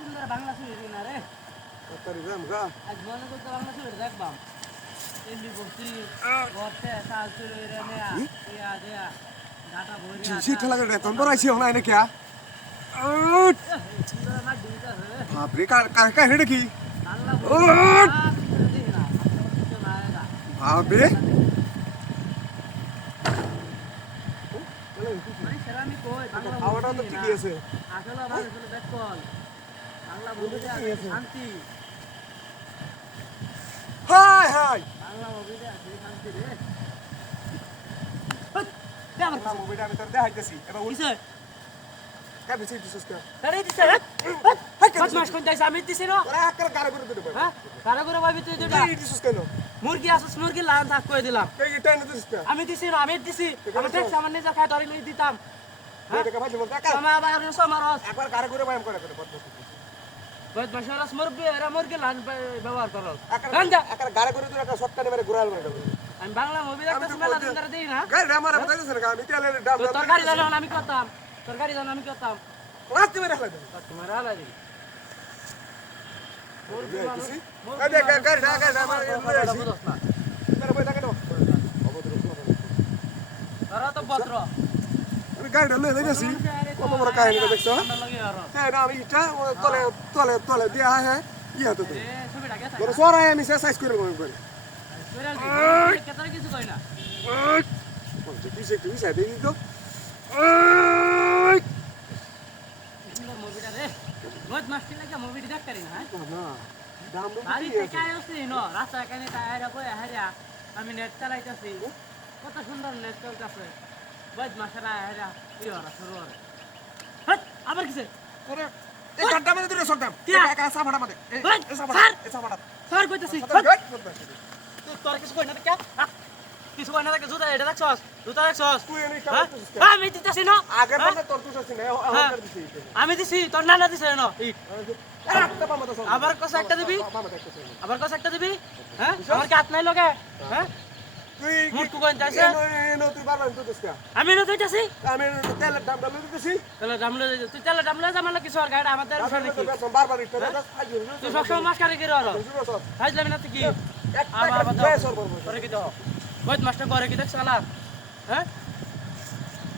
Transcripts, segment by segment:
সুন্দর বাংলা ছবি না রে তাড়াতাড়ি যাম গা আজ মনে করতে বাংলা ছবি দেখবাম এমনি বসছি ঘরতে চাল চুরি রে নেয়া ইয়া দেয়া গাটা ভরে জিসি ঠেলা করে তখন বড়াইছি হনা এনে কিয়া সুন্দর মাছ দিতে রে বাপরে কার কার হেডে কি আল্লাহ বলে দেখি না কিছু না আয়েগা বাপরে মানে সেরামি কই বাংলা খাওয়াটা তো ঠিকই আছে আসলে ভালো ছিল দেখ কল বাংলা বলতে শান্তি হাই হাই বাংলা মুভিতে আছে শান্তি রে না মুভিটা আমি তোর দেখাইতেছি এবার উঠ কিসে কা বেশি দিছস কা আরে দিছে রে বদমাশ কোন যাইছে আমি দিছি না ওরা আকার গারে করে দিতে পারে হ্যাঁ কারা করে ভাবি তুই দুটা এই দিছস কেন মুরগি আসছ মুরগি লান থাক কই দিলাম এই এটা এনে দিছস কা আমি দিছি না আমি দিছি আমি দেখ সামনে যা খাই ধরে লই দিতাম এই টাকা ভাজি বলতে আকার আমার বাইরে সমারস একবার গারে করে ব্যায়াম করে করে বদমাশ রাস মুরগি এরা মুরগি লান ব্যবহার করো আকার গারে করে দিলে একটা শটকানে মেরে ঘুরাল মেরে দেব আমি বাংলা মুভি দেখতেছি মেলা দিন ধরে দেই না গাড়ি আমার বাতাইছ না আমি তেলে ডাব তরকারি জানো আমি করতাম তরকারি জানো আমি করতাম রাস্তে মেরে ফেলা দেব তোমার আলাই দি এই দেখ গাড়ি আমার মেরে বই টাকা দাও তারা তো পত্র আমি গাড়িটা লয়ে যাইছি কত বড় কাহিনী দেখছো হ্যাঁ না আমি এটা তলে তলে তলে দিয়া হ্যাঁ ইয়া তো ছবিটা গেছে বড় সরাই আমি সাইজ করে মনে করে কেতার কিছু কই না পিছে একটু পিছে দিয়ে দিত সুন্দর মুভিটা রে বহুত মাস্তি লাগে মুভিটা দেখ করি না না দাম বাড়ি থেকে আসছি ন রাস্তা কানে টায়ারা কই হারিয়া আমি নেট চালাইতাছি কত সুন্দর নেট চলতেছে বহুত মাসরা হারিয়া ইয়া শুরু করে হট আবার কিসে আরে এই ঘন্টা মধ্যে দুটো সরতাম একা সাফাটা মধ্যে এই সাফাটা স্যার কইতাছি তোর কিছু কই না কে কিছু কই না কে জুতা এটা দেখছস জুতা দেখছস তুই এনে হ্যাঁ কাম আমি দিতাছি না আগের বছর তোর তুই আসছিস না আমার দিছি আমি দিছি তোর নানা দিছে না একটা পামা তো আবার কস একটা দিবি মামা দেখতে আবার কস একটা দিবি হ্যাঁ আমার কি হাত নাই লগে হ্যাঁ তুই মুটকু কোন যাইছে এনো তুই বারবার তুই দসকা আমি না তুইতাছি আমি তেলের দাম ডালে দিতেছি তাহলে দামলে তুই তাহলে দামলে জামালা কিছু আর গাড়ি আমাদের বিষয় নাকি বারবার একটু তুই সবসময় মাছ কারি গিয়ে আর হাজলামি না তুই কি করে কি তো বহুত মাছটা করে কি দেখছ না হ্যাঁ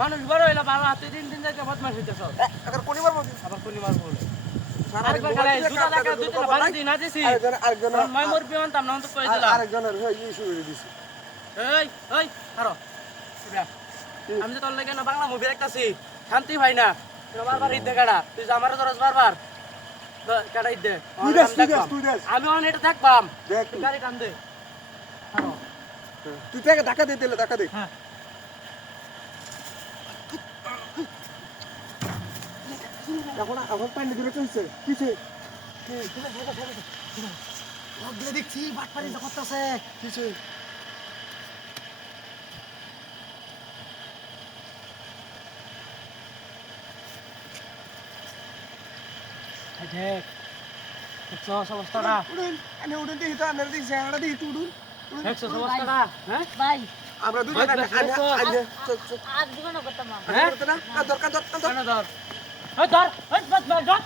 মানুষ বড় হইলো বাবা তুই দিন দিন যাইতে বহুত মাছ হইতেছ আবার কোনি মারবো আবার কোনি মার বলে আরেকবার খেলা জুতা দেখা দুই তিন বাড়ি দিই না দিছি আরেকজন মই মোর বিমানতাম না তো কই দিলাম আরেকজনের হই ইস্যু করে দিছি এই এই আরো আমি তো তোর লাগে না বাংলা মুভি দেখতাছি শান্তি ভাই না তুই বারবার ঈদ দেখাড়া তুই আমার ধরস বারবার কাটা ঈদ দে আমি অন এটা থাকবাম দেখ গাড়ি টান দে আরো তুই তাকে ধাক্কা দে দিলে ধাক্কা দে হ্যাঁ এখন এখন পানি দিলে চলছে কিছে ওগুলো দেখছি বাটপাড়ি তো করতেছে কিছে দেখ দেখছো অবস্থাটা উড়ুন আমি উড়ুন দিই তো আনে দিই জায়গাটা দিই উড়ুন দেখছো অবস্থাটা হ্যাঁ ভাই আমরা দুজন আনে আর জীবন করতাম না দরকার ধর ধর ধর ধর